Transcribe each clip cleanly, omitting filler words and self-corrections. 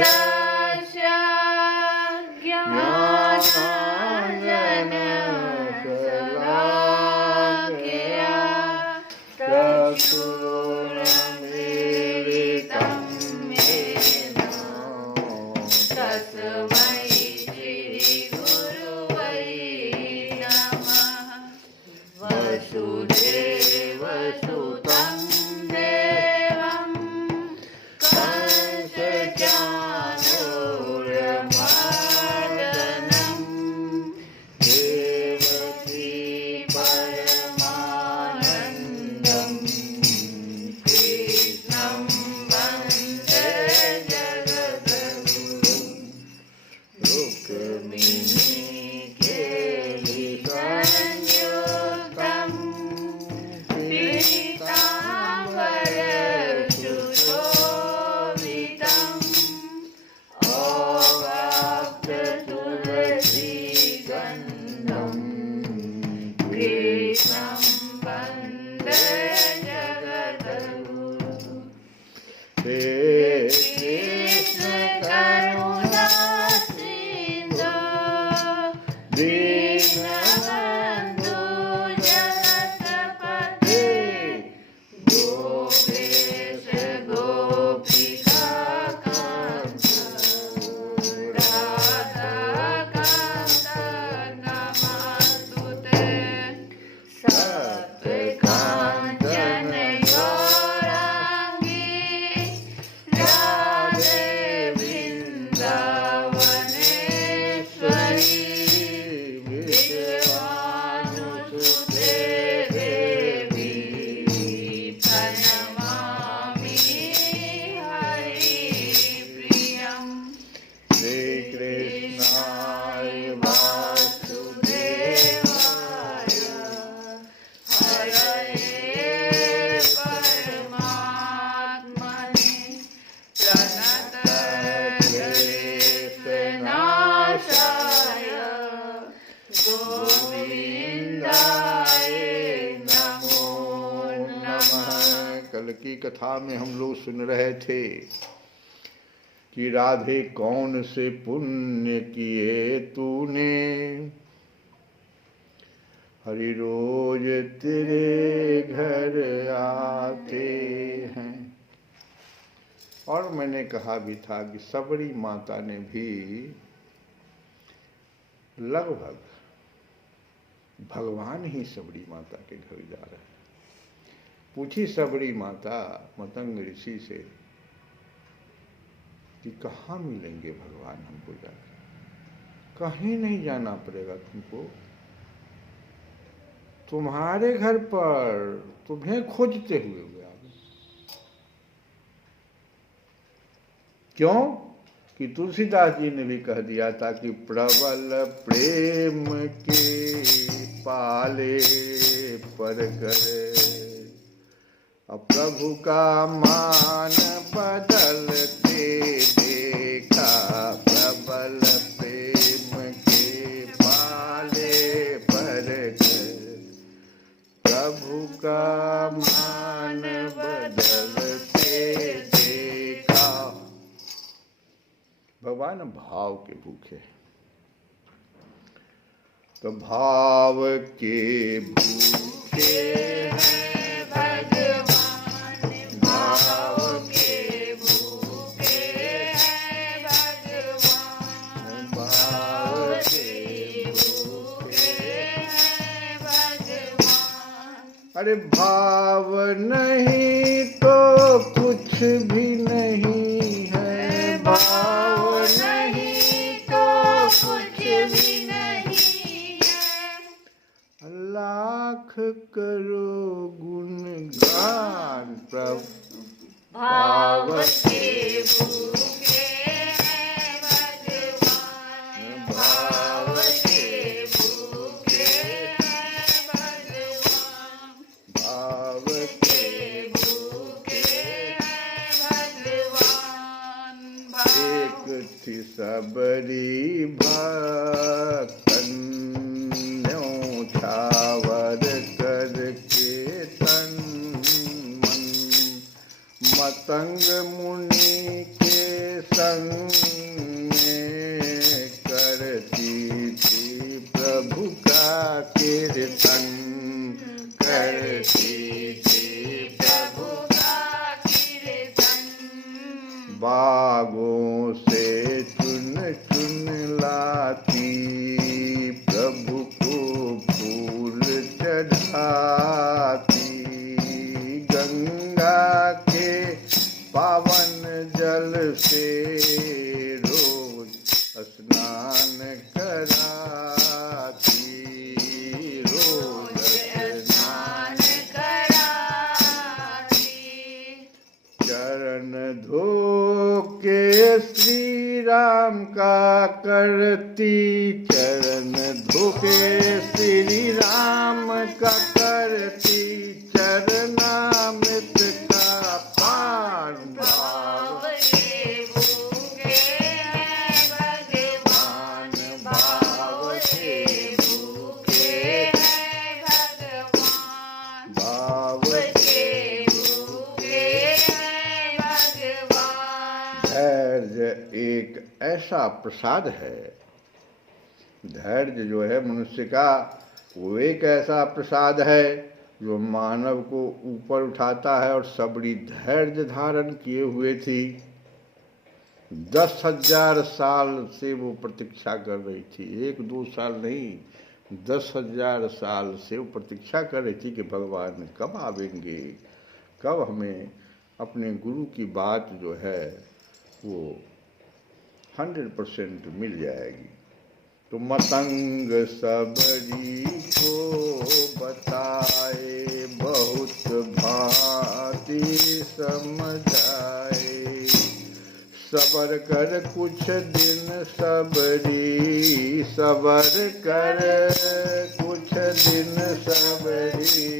यस्य ज्ञानाञ्जनशलाकया चक्षुरुन्मीलितं येन तस्मै श्रीगुरुवे नमः। वसुदेवसुतं देवं कंसचाणूरमर्दनं देवकी परमानन्दं कृष्णं वन्दे जगद्गुरुं। रुक्मिणीकेलिसंयुक्तं पीताम्बरसुशोभितं अवाप्ततुलसीगन्धं कृष्णं वन्दे जगद्गुरुं। हे कृष्ण करुणा सिन्धो दीनबन्धु जगत्पते गोपेश गोपिकाकान्त राधाकान्त नमस्तुते। सत्काञ्चन गौराङ्गी राधे वृन्दावनेश्वरी विश्वानुसुते देवी प्रणमामि हरिप्रियम्। श्रीकृष्णाय वासुदेवाय हरये परमात्मने प्रणतक्लेशनाशाय गोविन्दाय नमो नमः। कल की कथा में हम लोग सुन रहे थे कि राधे कौन से पुण्य किए तूने, हरि रोज तेरे घर आते हैं। और मैंने कहा भी था कि सबरी माता ने भी लगभग भगवान ही सबरी माता के घर जा रहे हैं। पूछी सबरी माता मतंग ऋषि से कि कहाँ मिलेंगे भगवान हमको जाकर। कहीं नहीं जाना पड़ेगा तुमको, तुम्हारे घर पर तुम्हें खोजते हुए आ गए। क्यों कि तुलसीदास जी ने भी कह दिया था कि प्रबल प्रेम के पाले पर करे, अब प्रभु का मान बदलते देखा। प्रबल प्रेम के पाले पर करे, प्रभु का मान बदलते देखा। भगवान भाव के भूखे, तो भाव के भूखे हैं भगवान, भाव के भूखे हैं भगवान, भाव के भूखे हैं भगवान। अरे भाव नहीं तो कुछ भी नहीं है, भाव नहीं तो कुछ भी नहीं है। लाख करो गुणगान प्रभु भाव के भूखे हैं भगवान, भाव के भूखे हैं भगवान, भाव के भूखे हैं भगवान। एक थी सबरी भक्तन न्योछावर करके तन मन, मतंग मुनि के संग में करती थी प्रभु का कीर्तन, करती थी प्रभु का कीर्तन। बागों से चुन चुन लाती प्रभु को फूल चढ़ाती, गंगा के पावन जल से रोज स्नान कराती, रोज स्नान कराती। चरण धो के श्री राम का करती, चरण धो के श्री राम का करती, चरणामृत का पान भाव के भूखे हैं भगवान, भाव के भूखे हैं भगवान, भाव के भूखे हैं भगवान। धैर्य एक ऐसा प्रसाद है, धैर्य जो है मनुष्य का वो एक ऐसा प्रसाद है जो मानव को ऊपर उठाता है। और सबरी धैर्य धारण किए हुए थी, 10,000 साल से वो प्रतीक्षा कर रही थी, 1-2 साल नहीं, 10,000 साल से वो प्रतीक्षा कर रही थी कि भगवान कब आवेंगे, कब हमें अपने गुरु की बात जो है वो 100% मिल जाएगी। तो मतंग सबरी को बताए, बहुत भांति समझाए, सबर कर कुछ दिन सबरी, सबर कर कुछ दिन सबरी,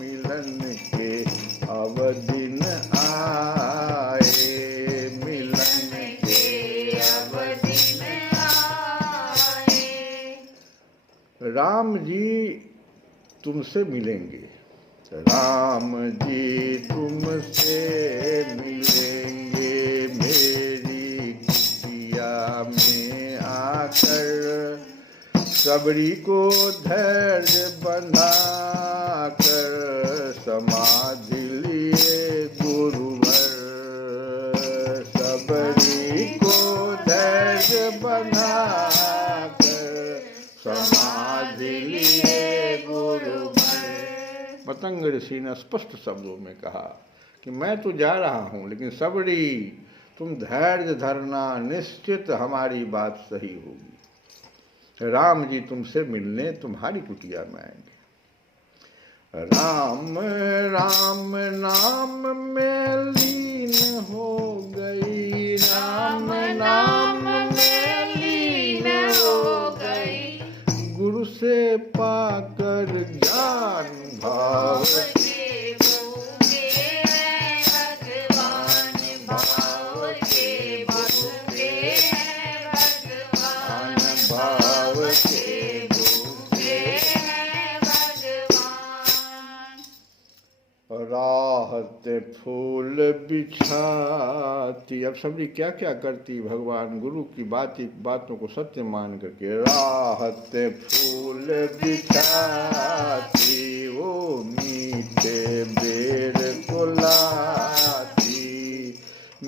मिलन के अब दिन आए, मिलन के अब दिन आए। राम जी तुमसे मिलेंगे, राम जी तुमसे मिलेंगे, मेरी कुटिया में आकर सबरी को धैर्य बंधा कर, समाधि लिए गुरुवर, सबरी को धैर्य बंधा कर, समाधि लिए गुरुवर। मतंग ऋषि ने स्पष्ट शब्दों में कहा कि मैं तो जा रहा हूं, लेकिन सबरी तुम धैर्य धरना, निश्चित हमारी बात सही होगी, राम जी तुमसे मिलने तुम्हारी कुटिया में आएंगे। राम राम नाम में लीन हो गई, राम नाम में लीन हो गई, गुरु से पाकर ज्ञान भाव के भूखे हैं भगवान, भाव के भूखे हैं भगवान, भाव के भूखे हैं भगवान। राहत फूल बिछाती, अब सबरी क्या क्या करती भगवान गुरु की बातों को सत्य मान करके, राहत फूल बिछाती, वो मीठे बेर को लाती,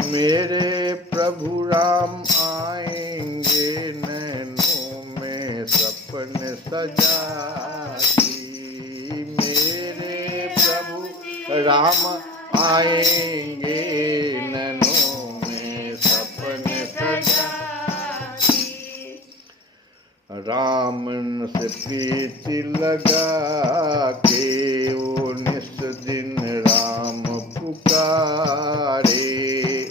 मेरे प्रभु राम आएंगे, नैनों में सपन सजाती, मेरे प्रभु राम आएंगे, नैनों में सपन सजाती, राम से प्रीति लगा के वो निस दिन राम पुकारे,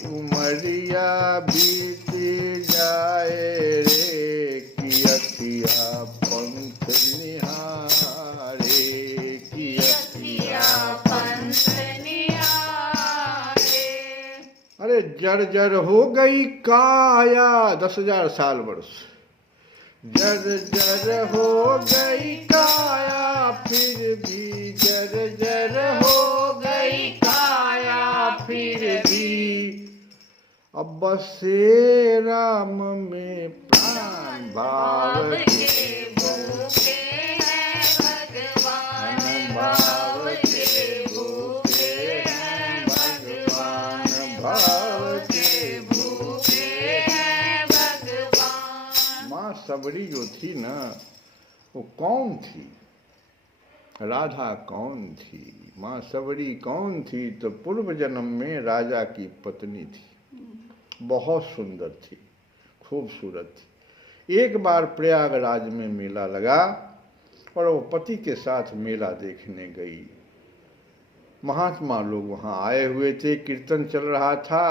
उमरिया बीती जाए रे, कियतिया पंथ निहारे, कियतिया पंथ निहारे। अरे जर्जर हो गई काया, 10,000 साल वर्ष, जर्जर हो गई काया, फिर भी जर्जर हो गई काया, फिर भी अब बसे राम में प्राण भाव के भूखे हैं भगवान, भाव के भूखे हैं भगवान, भाव के भूखे हैं भगवान। माँ सबरी जो थी ना, वो कौन थी? राधा कौन थी? माँ सबरी कौन थी? तो पूर्व जन्म में राजा की पत्नी थी, बहुत सुंदर थी, खूबसूरत थी। एक बार प्रयागराज में मेला लगा और वो पति के साथ मेला देखने गई। महात्मा लोग वहाँ आए हुए थे, कीर्तन चल रहा था।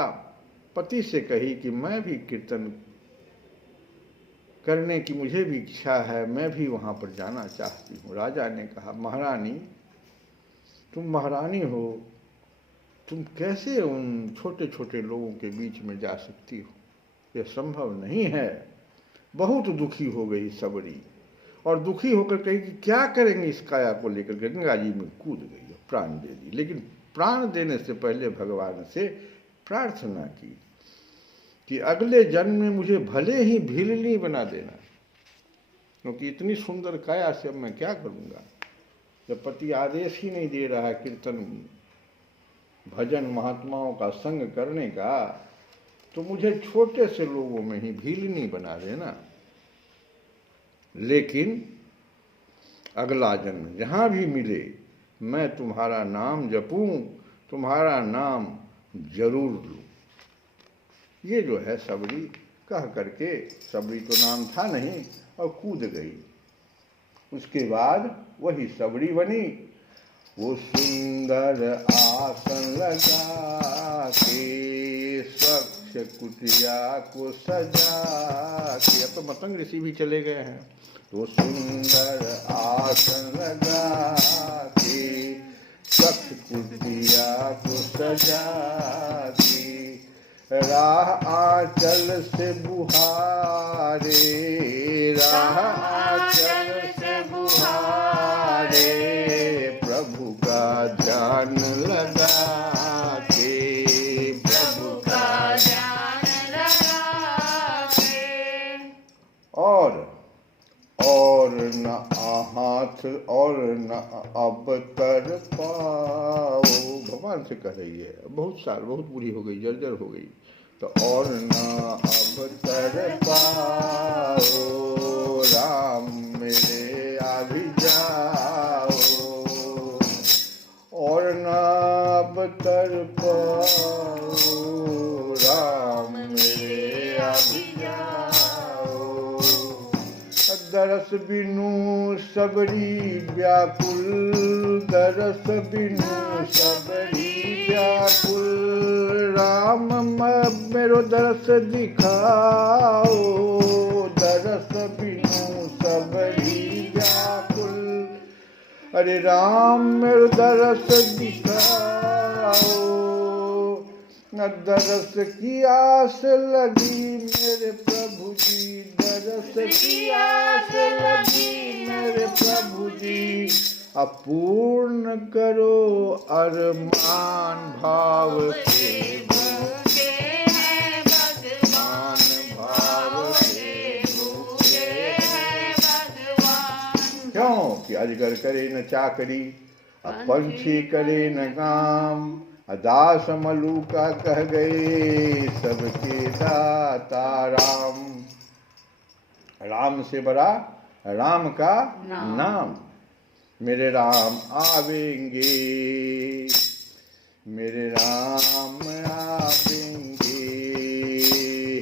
पति से कही कि मैं भी कीर्तन करने की मुझे भी इच्छा है, मैं भी वहाँ पर जाना चाहती हूँ। राजा ने कहा, महारानी तुम महारानी हो, तुम कैसे उन छोटे छोटे लोगों के बीच में जा सकती हो? यह संभव नहीं है। बहुत दुखी हो गई सबरी और दुखी होकर कही कि क्या करेंगे इस काया को लेकर के। गंगा जी में कूद गई और प्राण दे दी। लेकिन प्राण देने से पहले भगवान से प्रार्थना की कि अगले जन्म में मुझे भले ही भीलनी बना देना, क्योंकि इतनी सुंदर काया से अब मैं क्या करूँगा। जब पति आदेश ही नहीं दे रहा है कीर्तन भजन महात्माओं का संग करने का, तो मुझे छोटे से लोगों में ही भीलनी बना देना। लेकिन अगला जन्म जहाँ भी मिले मैं तुम्हारा नाम जपूं, तुम्हारा नाम जरूर लूं। ये जो है सबरी कह करके, सबरी तो नाम था नहीं, और कूद गई। उसके बाद वही सबरी बनी। वो सुंदर आसन लगा के स्वच्छ कुटिया को सजा के, अब तो मतंग ऋषि भी चले गए हैं। वो सुंदर आसन लगा के स्वच्छ कुटिया को सजा के, राह आंचल से बुहारे, राह आंचल से बुहारे, प्रभु का ध्यान लगा के, प्रभु का ध्यान लगा के। और न हाथ और न अब तर पाओ, भगवान से कह रही है। बहुत साल, बहुत बुरी हो गई, जर्जर हो गई। तो और न अब तर पाओ, राम मेरे आ भी जाओ, और न अब तर पाओ, राम मेरे आ भी जाओ। दरस बिनु सबरी व्याकुल, दरस बिनु सबरी व्याकुल, राम मेरो दरस दिखाओ, दरस बिनु सबरी व्याकुल, अरे राम मेरो दरस दिखाओ। दरस की आस लगी मेरे प्रभु जी, दरस की आस लगी मेरे प्रभु जी, अपूर्ण करो अरमान, भाव के भूखे हैं भगवान, भाव के भूखे हैं भगवान। क्यों कि अजगर करे न चाकरी, पंछी करे न काम, दास मलूका कह गए सबके दाता राम। राम से बड़ा राम का नाम। मेरे राम आवेंगे, मेरे राम आवेंगे,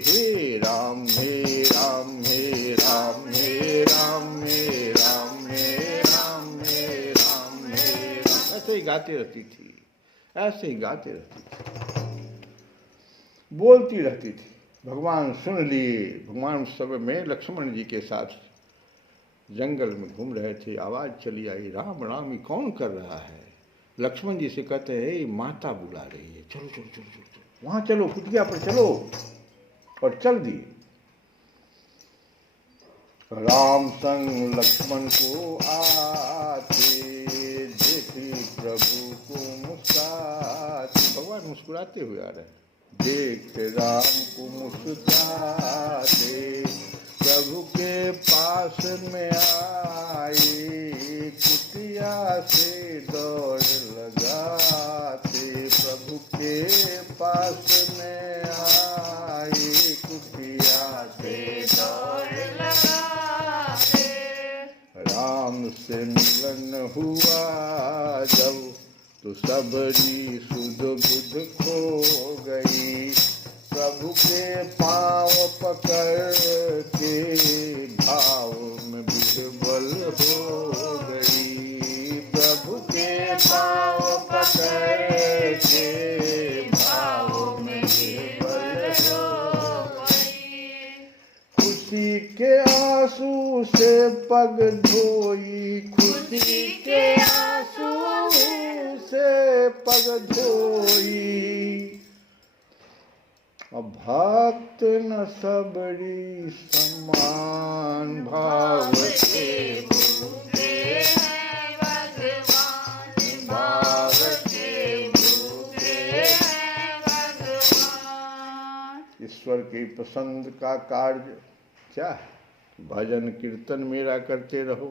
हे राम हे राम हे राम हे राम हे राम हे राम हे राम हे राम, ऐसे ही गाती रहती थी, ऐसे ही गाते रहती थी, बोलती रहती थी। भगवान सुन लिए। भगवान उस समय में लक्ष्मण जी के साथ जंगल में घूम रहे थे। आवाज़ चली आई, राम राम ये कौन कर रहा है? लक्ष्मण जी से कहते हैं माता बुला रही है, चलो चलो चलो चलो चलो वहाँ चलो, कुटिया पर चलो। और चल दिए। राम संग लक्ष्मण को आते, देखी प्रभु को मुस्कुराते। भगवान मुस्कुराते हुए आ रहे हैं। देख राम को मुस्कुराते, प्रभु के पास में आए, कुटिया से दौड़ लगाते, प्रभु के पास में आए, कुटिया से दौड़ लगाते। राम से मिलन हुआ जब, तो सबरी सुध बुध खो गई, प्रभु के पाँव पकड़ के भाव में विह्वल हो गई, प्रभु के पाँव पकड़ के भाव में विह्वल हो गई। खुशी के आंसू से पग धोई, खुशी के आंसू से पग धोई, भक्त न सबरी समान, भाव से भूखे हैं भगवान, भाव से भूखे हैं भगवान। ईश्वर की पसंद का कार्य क्या है? भजन कीर्तन मेरा करते रहो।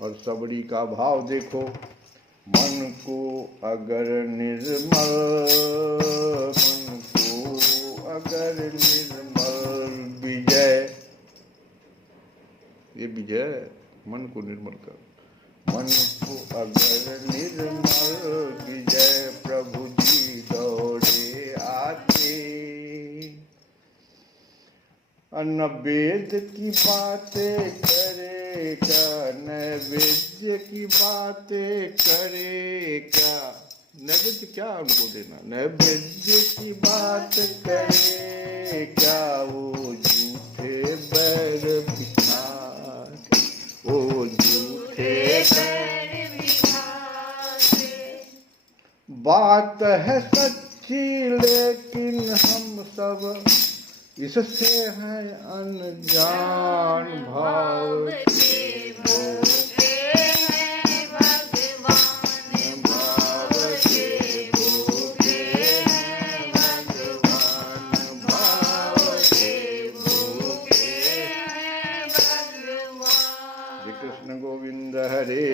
और सबरी का भाव देखो, मन को अगर निर्मल, मन को अगर निर्मल, विजय, ये विजय, मन को निर्मल कर, मन को अगर निर्मल विजय, प्रभु जी दौड़े आते, न वेद की बातें करेगा, नैवेद्य की बातें करेगा, नैवेद्य क्या उनको देना, नैवेद्य की बात करेगा, वो झूठे बैर बिठाते, वो झूठे बैर बिठाते। बात है सच्ची लेकिन हम सब इससे है अनजान, भाव के भूखे हैं भगवान, भाव के भूखे हैं भगवान, भाव के भूखे हैं भगवान। श्री कृष्ण गोविंद हरे